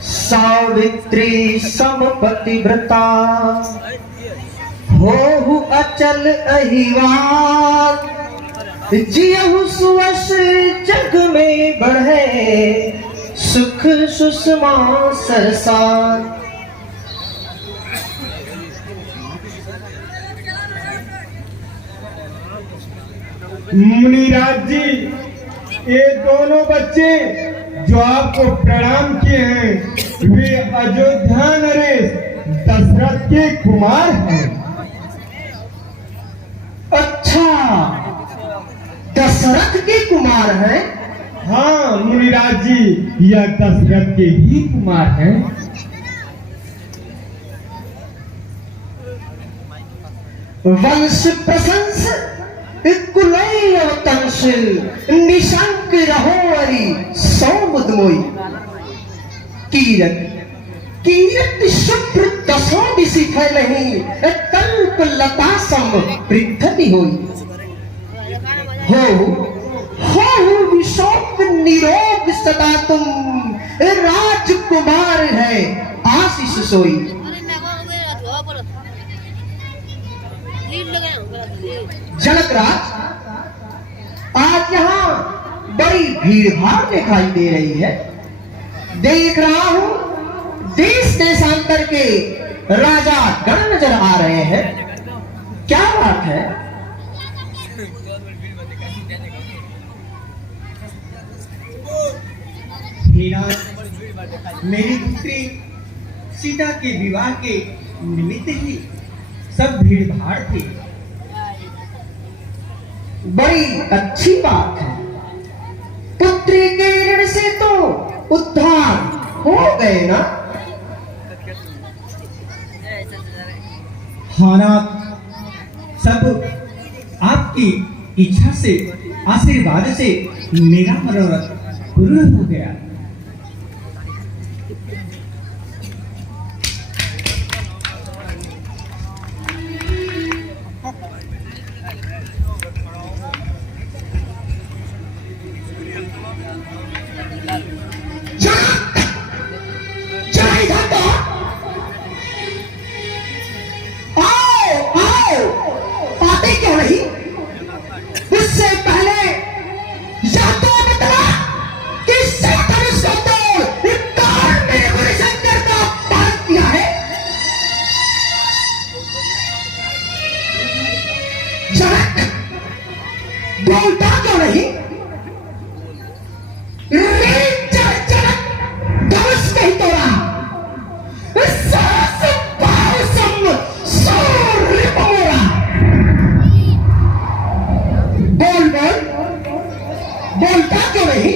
सावित्री समपतिव्रता होहु अचल अहिवाल, जियहु सुवस जग में बढ़े सुख सुषमा सरसाल। मुनिराज जी, ये दोनों बच्चे जो आपको प्रणाम किए हैं वे अयोध्या नरेश दशरथ के कुमार हैं। अच्छा, दशरथ के कुमार हैं? हाँ मुनिराज जी, यह दशरथ के ही कुमार हैं। वंश प्रशंस कुलय अवतंस, निशंक रहोवरी सौमुदमोई। कीरत कीरत शुभ्र दसों दिशि फैलही, कल्प लता सम पृथ्वी होई। हो विशोक निरोग सदा तुम, राजकुमार है आशीष सोई। जनकराज, आज यहाँ बड़ी भीड़ भाड़ दिखाई दे रही है। देख रहा हूँ देश देशांतर के राजा गण नजर आ रहे हैं। क्या बात है? मेरी पुत्री सीता के विवाह के निमित्त ही सब भीड़ भाड़ थी। बड़ी अच्छी बात है। पुत्री के ऋण से तो उद्धार हो गए ना? हाँ नाथ, सब आपकी इच्छा से, आशीर्वाद से मेरा मनोरथ पूर्ण हो गया। बोलता क्यों नहीं? धनुष कहीं तोड़ा, बोल बोल, बोलता क्यों नहीं?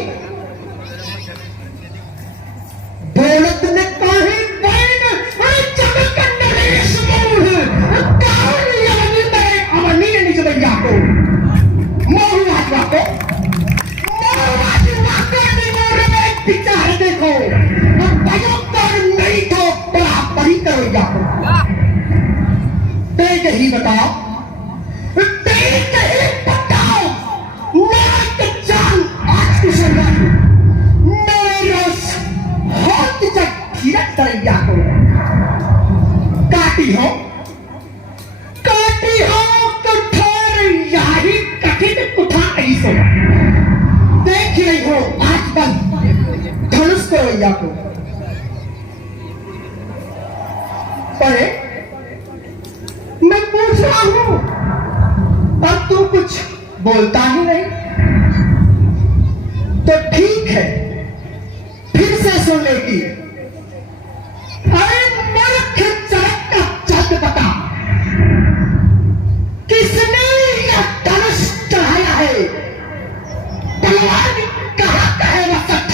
बोलत ने कहीं बैन चमकंडलेश मूढ़ कान यानी मैं अवनीय निज भैया को विचार देखो, नहीं तो बराबरी करो। तेज ही बताओ, तेज ही बताओ। जान आज की संगत मेरे रोज होत जब खीरत तरैया को काटी हो कठोर यारी कठिन कुठा ऐसो देख रही हो आज बंद धनुष तरैया को। अरे मैं पूछ रहा हूं और तू कुछ बोलता ही नहीं, ठीक है, फिर से सुन लेगी। अरे मूर्ख चरक का चट बता, किसने यह धनुष चढ़ाया है? बलवान कहाँ का है वह सट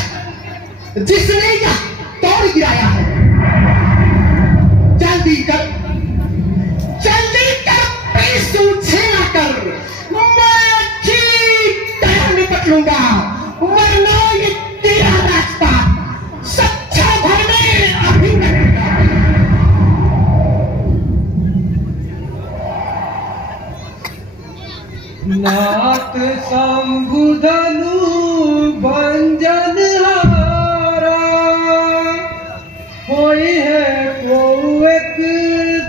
जिसने यह तोड़ गिराया है? जल्दी कर, जल्दी कर, पैसूछे ना कर, मैं ठीक तरह निपट लूंगा, वरना ये तेरा रास्ता सच्चा भरने अभी लगेगा। नाथ शंभुधनु भंजन हारा, कोई है वो एक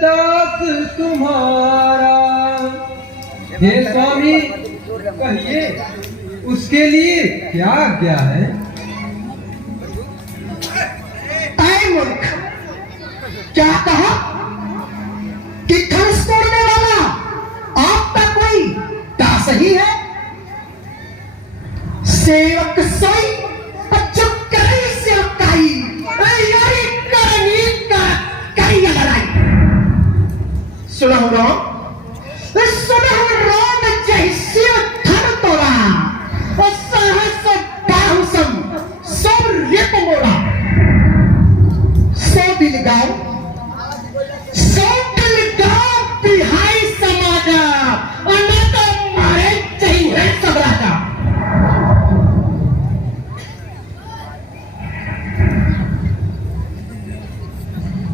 दास तुम्हारा। हे स्वामी, कहिए उसके लिए क्या आज्ञा है? ऐ मूर्ख, क्या कहा कि धनुष तोड़ने वाला आपका कोई दास ही है? सेवक सोई जो करे सेवकाई, यारी करनी करी लड़ाई। सुना रोम जैसे धन तोड़ा, सहस बाहुसम सौर्य को मोड़ा। 100 दिल गाँव बिहाई समाजा, अनंत मारे चाहिए सब राजा।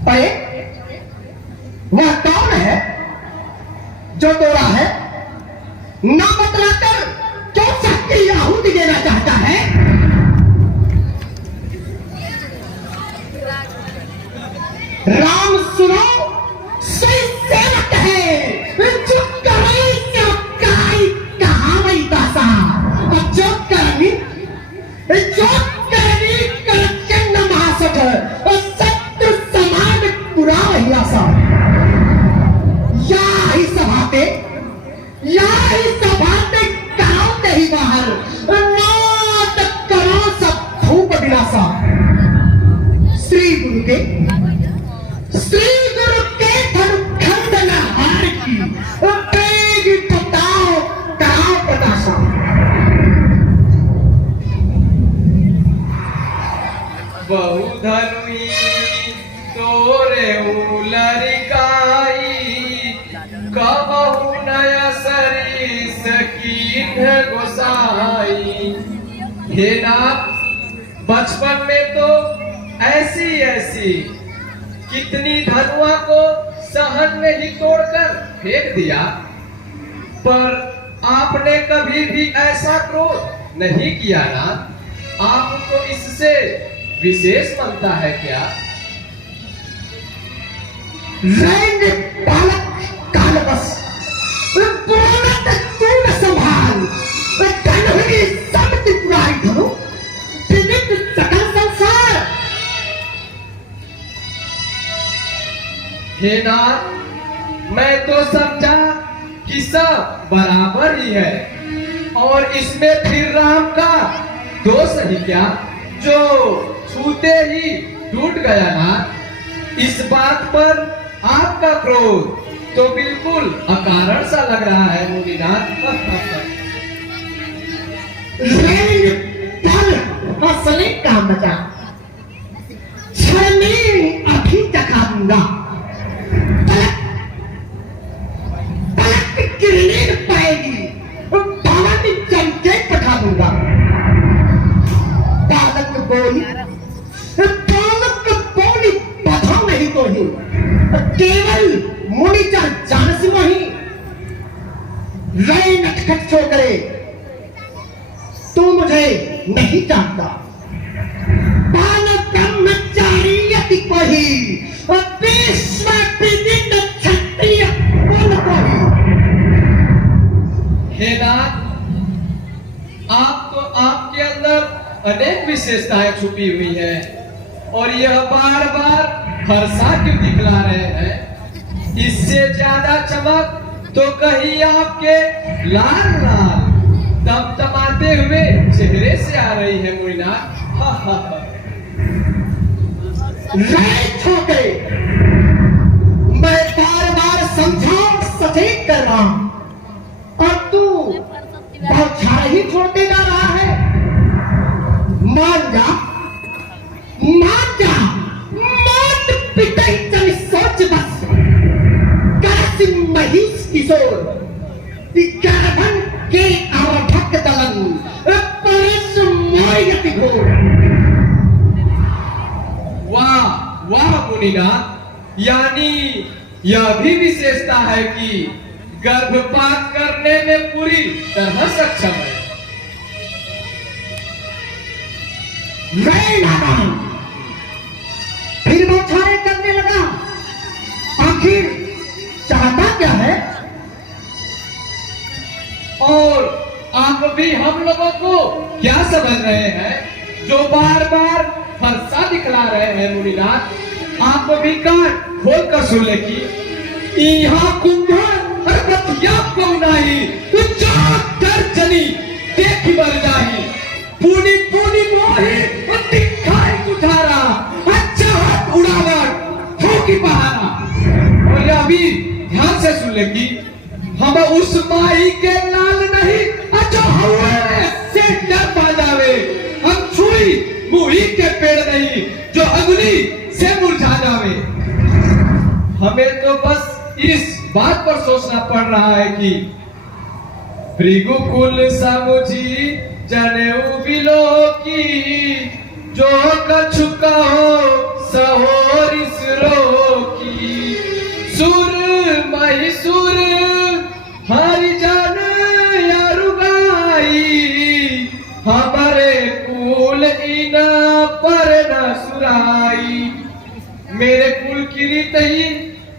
अरे वह कौन है जो तोड़ा है? ना बतलाकर क्यों सबकी आहुति देना चाहता है? राम सुनो, सेवक है जो करे सेवकाई कहावई दासा, जो करनी करचंड महासठ, शत्रु समान पुरा ही आसा। या ही सभाते करो नहीं बाहर, नाट करो सब धूप विलासा। श्री गुरु के धनुखंड हार की तेग बताओ कराओ प्रकाशा। बहुधनुई तोरे लरिकाई, कबहु नय सरीस कीन्ह गोसाई। हे नाथ, बचपन में तो ऐसी कितनी धनुआ को सहन में ही तोड़कर फेंक दिया, पर आपने कभी भी ऐसा क्रोध नहीं किया ना? आपको इससे विशेष बनता है क्या? बालक काल बस बोलत तू न संभाल, धनुही सब त्रिपुरारी धनु विदित सकल संसार। हे नाथ, मैं तो समझा कि सब बराबर ही है, और इसमें फिर राम का दोष ही क्या जो छूते ही टूट गया ना? इस बात पर आपका क्रोध तो बिल्कुल अकारण सा लग रहा है मुनिनाथ। असली काम बचा, अभी चखा दूंगा, पलक किरणें पाएगी, पवन चमके पठा दूंगा। बालक बोली बधाओ नहीं तो ही, केवल मुनिचर जानसी वही रे नटखट छो करे। तू मुझे नहीं जानता, बाल ब्रह्मचारी यति कोही, विश्व विदित क्षत्रिय कुल कोही। हे नाथ, आप तो आपके अंदर अनेक विशेषताएं छुपी हुई है, और यह बार बार फरसा क्यों दिखला रहे हैं? इससे ज्यादा चमक तो कहीं आपके लाल लाल दमदमाते हुए चेहरे कैसे आ रही है मुनीनाथ? छोटे मैं बार बार समझाऊं सचेत कर रहा हूं और तू बौछार ही छोड़ते जा रहा है। मान जा मत पिटाई चल सोच बस कैसी महिष किशोर गर्भन के अवधक दलन परस मोयति घोर। वाह वाह मुनीनाथ, यानी यह भी विशेषता है कि गर्भपात करने में पूरी तरह सक्षम है। मैं नादान फिर बौछारें करने लगा। आखिर चाहता क्या है? और आप भी हम लोगों को क्या समझ रहे हैं जो बार बार फरसा दिखला रहे हैं मुनीनाथ? आप भी कान खोल कर सुन ले कि यहाँ कुंभर बतिया को नहीं दर्जनी देख मर जाही पूनी पूनी मोहे दिखाई उठारा अच्छा उड़ावर हो की पहाड़ा। और अभी ध्यान से सुन ले कि हम उस माई के लाल नहीं अच्छा हवा से डर पा जावे, हम छुई मुही के पेड़ नहीं जो अग्नि से मुरझा जावे। हमें तो बस इस बात पर सोचना पड़ रहा है कि भृगुकुल समुझी जनेऊ बिलो की जो कछु कहो सहोरिस रोकी सुर महिसुर हरिजन यारुगाई हमारे कुल इना पर न सुराई। मेरे कुल की रीत ही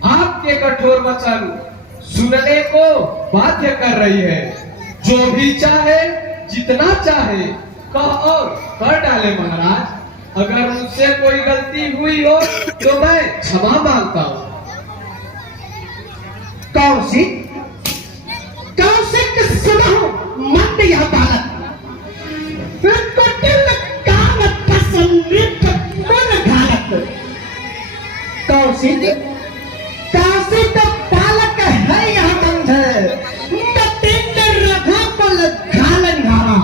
आपके कठोर वचन सुनने को बाध्य कर रही है। जो भी चाहे जितना चाहे कह और कर डाले महाराज। अगर मुझसे कोई गलती हुई हो तो मैं क्षमा मांगता हूँ। कौशिक सुनो मत यह बालक कौशिक बालक है यह बंध रखा पल घालन घारा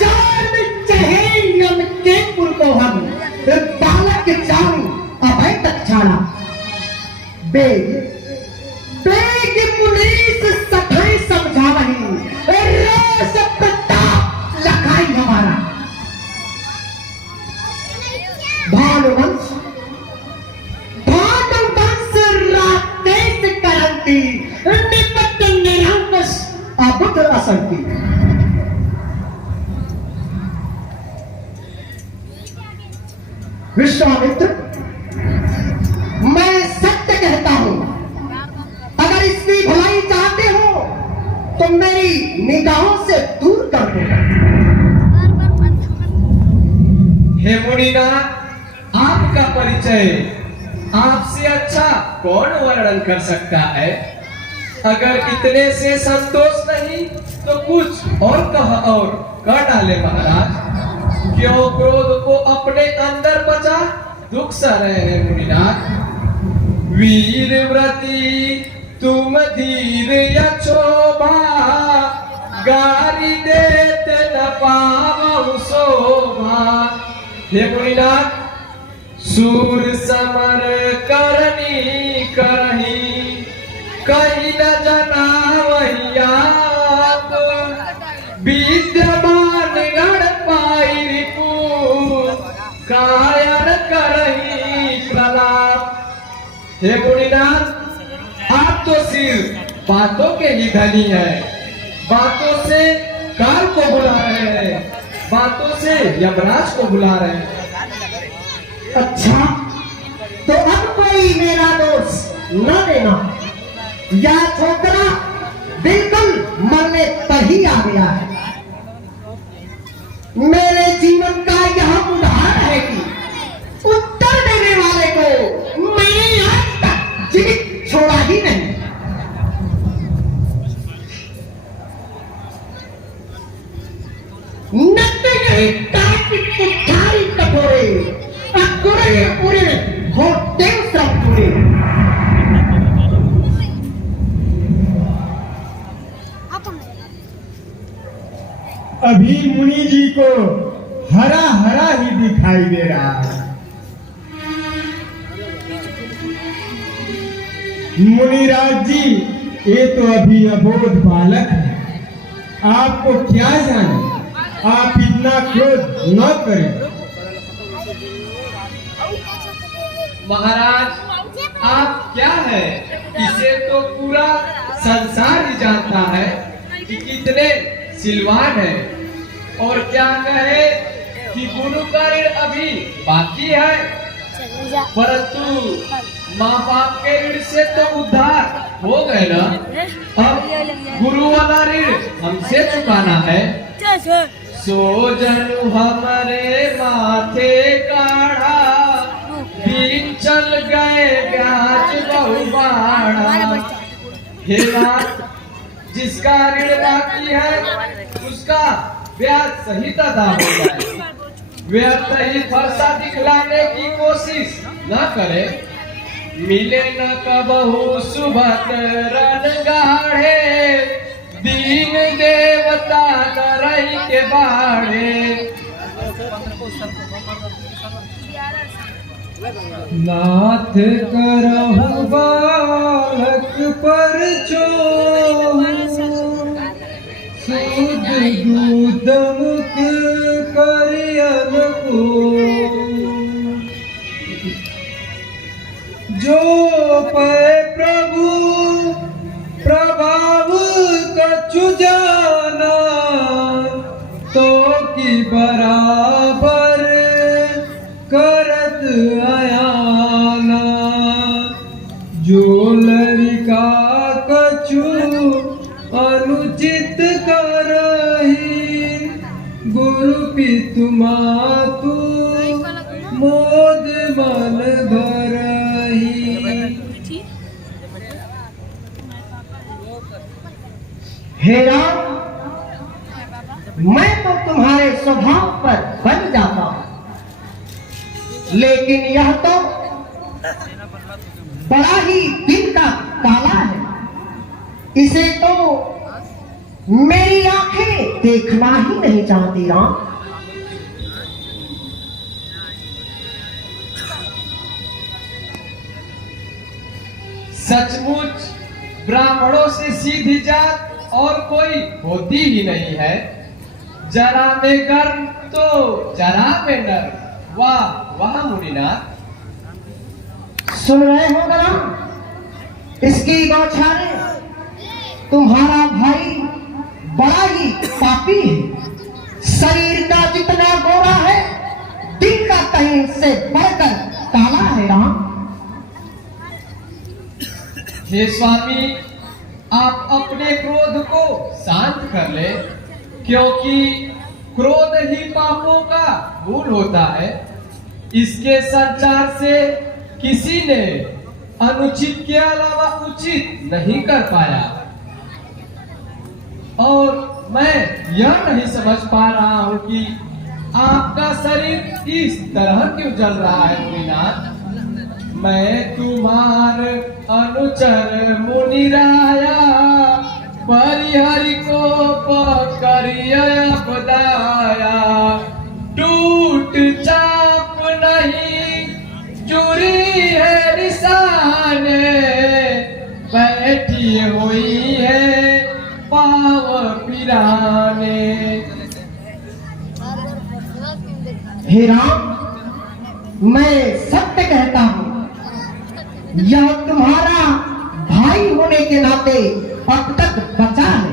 जान चहे यम के पुर को हम बालक जाऊं अभय तक छाड़ा बेग पुलिस सफाई समझावही रोष प्रताप लखाई हमारा भानुवंश रातेश करंती निपट निरंकुश अबुध असंती। विश्वामित्र मैं सत्य कहता हूं, अगर इसकी भलाई चाहते हो तो मेरी निगाहों से दूर कर दो। हे मुनीनाथ, आपका परिचय आपसे अच्छा कौन वर्णन कर सकता है? अगर इतने से संतोष नहीं तो कुछ और कह और कर डाले महाराज। क्यों क्रोध को अपने अंदर बचा दुख सह रहे हैं मुनीनाथ? वीर व्रती तुम धीर यशोभा गारी देते न पावहु शोभा। हे मुनीनाथ, सूर समर करनी करही कहीं न जनावहियात विद्यमान गण पाई रिपु कायन करही प्रलाप। हे मुनीनाथ, आप तो सिर्फ बातों के ही धनी है, बातों से काल को बुला रहे हैं, बातों से यमराज को बुला रहे हैं। अच्छा तो अब कोई मेरा दोष न देना। यह छोकरा बिल्कुल मरने पर ही आ गया है। मेरे जीवन का यह उदाहरण है कि उत्तर देने वाले को मैंने आज तक जीवित छोड़ा ही नहीं। नत्ते अरे काटिक ठारी कठोरे अकुरे पूरे होते सब पूरे। अभी मुनि जी को हरा हरा ही दिखाई दे रहा है। मुनिराज जी, ये तो अभी अबोध बालक है, आपको क्या जाने, आप इतना क्रोध न करें। महाराज, आप क्या है, इसे तो पूरा संसार ही जानता है कि कितने सिलवान है। और क्या कहे कि गुरु का ऋण अभी बाकी है, परंतु माँ बाप के ऋण से तो उद्धार हो गए ना। अब गुरु वाला ऋण हमसे चुकाना है। सो जनु हमारे माथे काढ़ा, दिन चल गए ब्याज बहुबाड़ा। हे नाथ, जिसका ऋण बाकी है उसका ब्याज सहित अदा हो जाए। व्यर्थ ही फरसा दिखलाने की कोशिश न करे। मिले न कबहू सुभद्र गाढ़े, दीन देवता करई के बाढ़े। नाथ करहु बालक पर चोह, सूद दूध मुख करियन को। जो पै प्रभु प्रभाव कछु जाना, तो की बराबर करत आयाना। जो लड़का कछु अनुचित करही, गुरु पितु मातु मोद मन भरही। हे राम, मैं तो तुम्हारे स्वभाव पर बन जाता हूं, लेकिन यह तो बड़ा ही दिन का काला है। इसे तो मेरी आंखें देखना ही नहीं चाहती राम। सचमुच ब्राह्मणों से सीधी जात और कोई होती ही नहीं है। जरा में गर्म तो जरा में नर। वाह वाह मुनिनाथ। सुन रहे हो राम, इसकी बौछारें। तुम्हारा भाई बड़ा ही पापी है। शरीर का जितना गोरा है, दिल का कहीं से बढ़कर काला है राम। हे स्वामी, आप अपने क्रोध को शांत कर ले, क्योंकि क्रोध ही पापों का मूल होता है। इसके संचार से किसी ने अनुचित के अलावा उचित नहीं कर पाया। और मैं यह नहीं समझ पा रहा हूं कि आपका शरीर इस तरह क्यों जल रहा है मुनिनाथ। मैं तुम्हार अनुचर मुनिराया, परिहरि को पकड़िया बदाया। टूट चाप नहीं चुरी है रिसाने, बैठी हुई है पाव पिराने। हे राम, मैं सत्य कहता हूं, यह तुम्हारा भाई होने के नाते अब तक बचा है,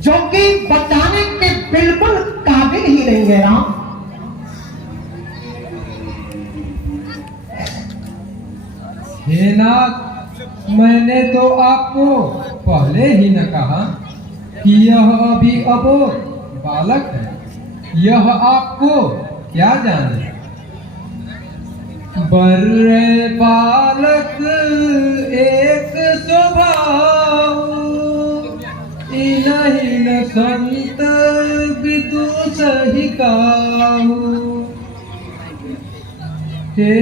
जो कि बचाने के बिल्कुल काबिल ही नहीं है राम। हे नाथ, मैंने तो आपको पहले ही न कहा कि यह अभी अबोध बालक है। यह आपको क्या जाने। बर्रे बालक एक स्वभाव, इन नहीं न संत विदुषहि काहू। हे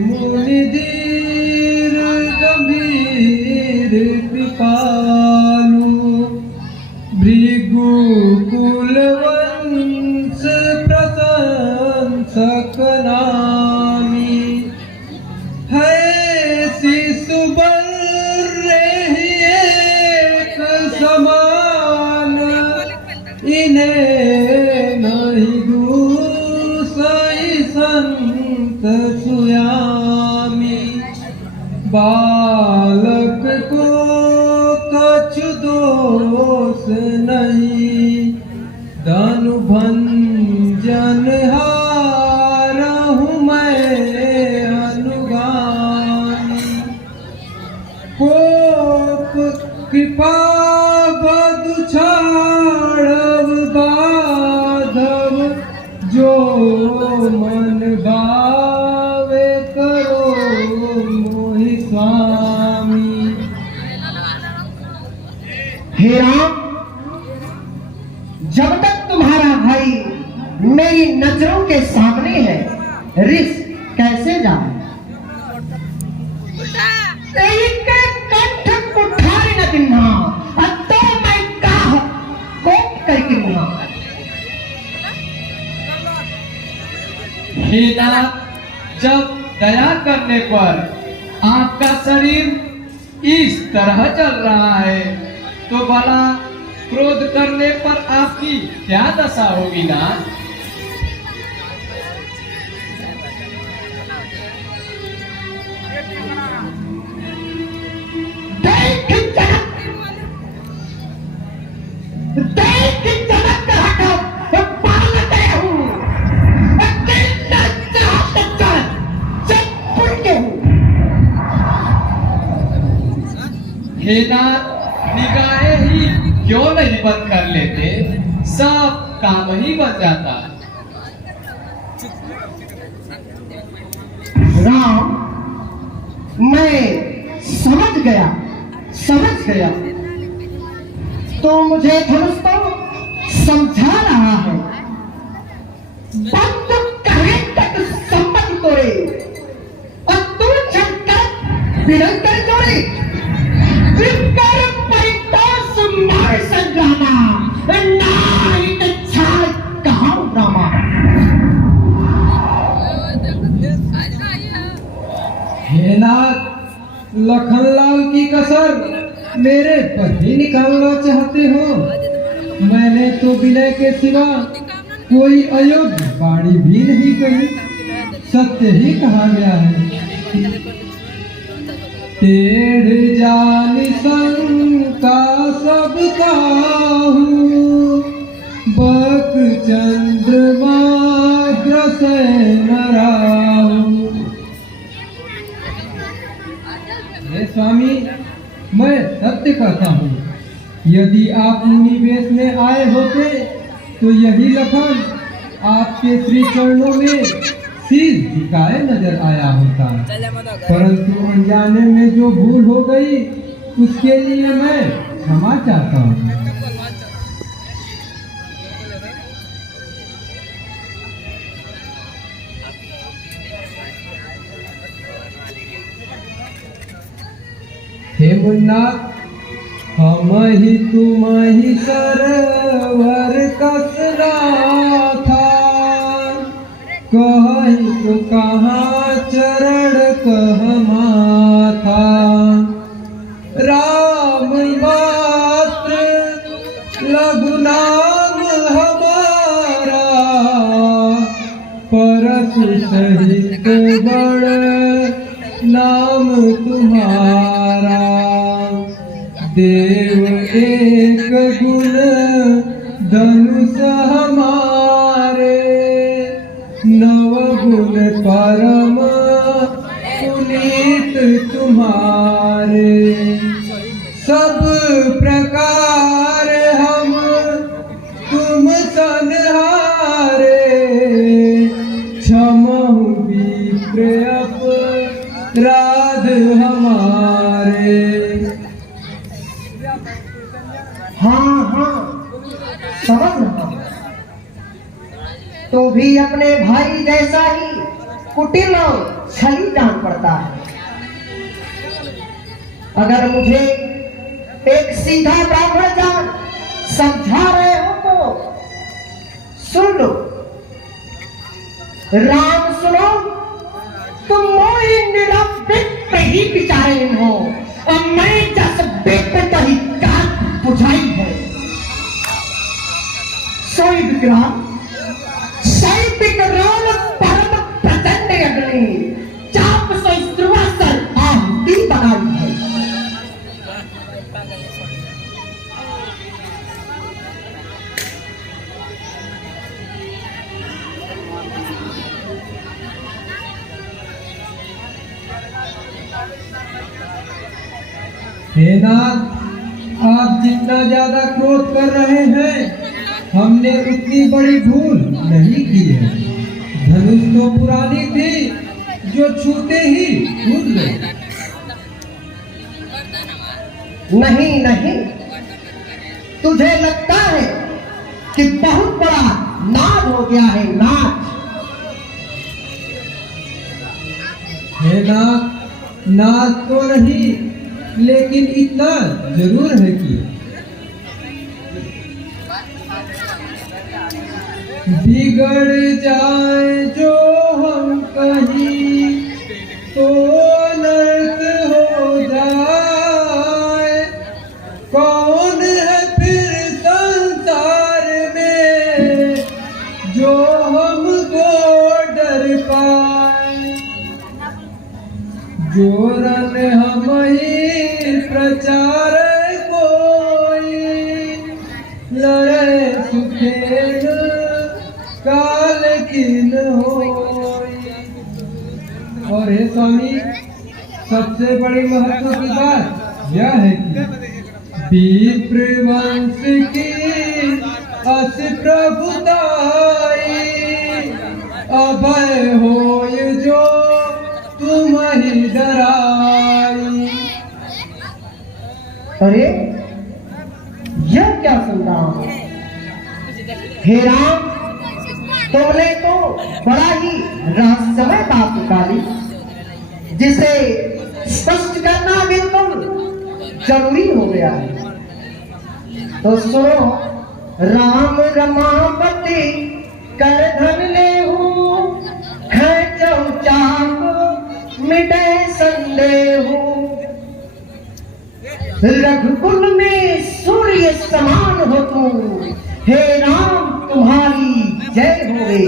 मुनि धीर गंभीर कृपालु, भृगुकुल वंश प्रशंसक नामी। है शिशुबल एक समान, इन्हें नहीं दूसरी संत सुयामी। बालक को कछु दोष नहीं, धनु भंजन हारहूँ मैं अनुगामी। कोप कृपा बधु छाड़व बाधव, जो मन भावे करो मोहि स्वामी। हे राम, जब तक तुम्हारा भाई मेरी नजरों के सामने है, रिस कैसे जाए? कंठ कुठारी न दिन्हा, तो मैं काह कोप करके मुहा। हे नाथ, जब दया करने पर आपका शरीर इस तरह चल रहा है, तो भला क्रोध करने पर आपकी क्या दशा होगी नाथ? देख जनक हटो, पाल गए हूँ, हे नाथ, निगाहें ही क्यों नहीं बंद कर लेते, सब काम ही बन जाता। राम, मैं समझ गया। तो मुझे धनुष तो समझा रहा है, बंद करे तक सम्मति तोड़े, और तू चलकर विनय कर जोड़े। विकर परितोष मार संग्रामा, नारित छाय कहाँ रामा। हे नाथ, लखनलाल की कसर मेरे पर ही निकालना चाहते हो। मैंने तो विनय के सिवा कोई अयोग्य वाणी भी नहीं कही, सत्य ही कहा गया है। टेढ़ जानि शंका सब काहू, बक चंद्रमा ग्रसन राहु। हे स्वामी, मैं सत्य कहता हूँ, यदि आप मुनि वेश में आए होते तो यही लखन आपके श्री चरणों में शीश झुकाए नजर आया होता, परंतु अनजाने में जो भूल हो गई उसके लिए मैं क्षमा चाहता हूँ। हे मुन्ना, हम ही तुम ही सरवर कसना था, कहीं तो कहाँ चरण कह माथा। राम मात्र लघु नाम हमारा, परशु सहित बड़ नाम तुम्हारा। देव एक गुण धनुष हमारे, नव गुण परम पुनीत तुम्हारे। सब प्रकार हम तुम सनहारे, क्षमहु विप्र अपराध हमारे। हाँ हाँ समझ रहा हूं। तो भी अपने भाई जैसा ही कुटिल और छली जान पड़ता है। अगर मुझे एक सीधा ब्राह्मण जान समझा रहे हो तो सुन लो। राम सुनो, तुम मोहि निरपेक्ष ही विचारे हो और मैं जस बेट ही काट बुझाई है। सोई विक्रांत विकराल परम प्रचंड अग्नि चाप सोई श्रीवासर आहुति बनाई है। हे नाथ, आप जितना ज्यादा क्रोध कर रहे हैं, हमने उतनी बड़ी भूल नहीं की है। धनुष तो पुरानी थी जो छूते ही टूट गई। नहीं नहीं, तुझे लगता है कि बहुत बड़ा नाद हो गया है। नाद हे नाथ, नाथ तो नहीं, लेकिन इतना जरूर है कि बिगड़ जाए जो हम कहीं तो नर्क हो जाए। कौन है फिर संसार में जो हमको डर पाए। जो रन हम ही प्रचार कोई लड़े सुखेन काल किन होई। और हे स्वामी, सबसे बड़ी महत्व की बात यह है कि विप्र वंश की अस प्रभुताई अभय होय जो तुम ही डराई। अरे यह क्या सुन रहा हूं? हे राम, तुमने तो बड़ा ही रहस्यमय बात निकाली, जिसे स्पष्ट करना बिल्कुल जरूरी हो गया है। तो सुनो, राम रमापति कर धन लेहु, खेचहु चाप मिटे संदेहु। रघुकुल में सूर्य समान हो तुम, हे राम तुम्हारी जय होवे।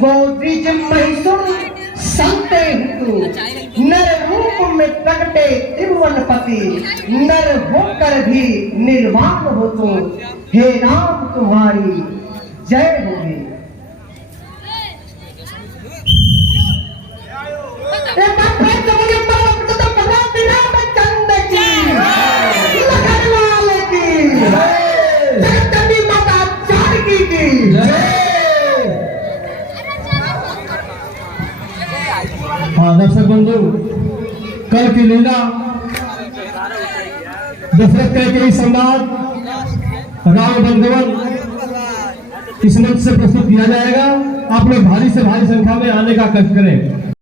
गोद्विज महिषुर संते हुतु, नर रूप में प्रगटे त्रिभुवनपति। नर होकर भी निर्वाण हो तुम, हे राम तुम्हारी जय होवे। हाँ दर्शक बंधु, कल की लीला दशरथ के संवाद राम बंधुवन इस मंच से प्रस्तुत किया जाएगा। आप लोग भारी से भारी संख्या में आने का कष्ट करें।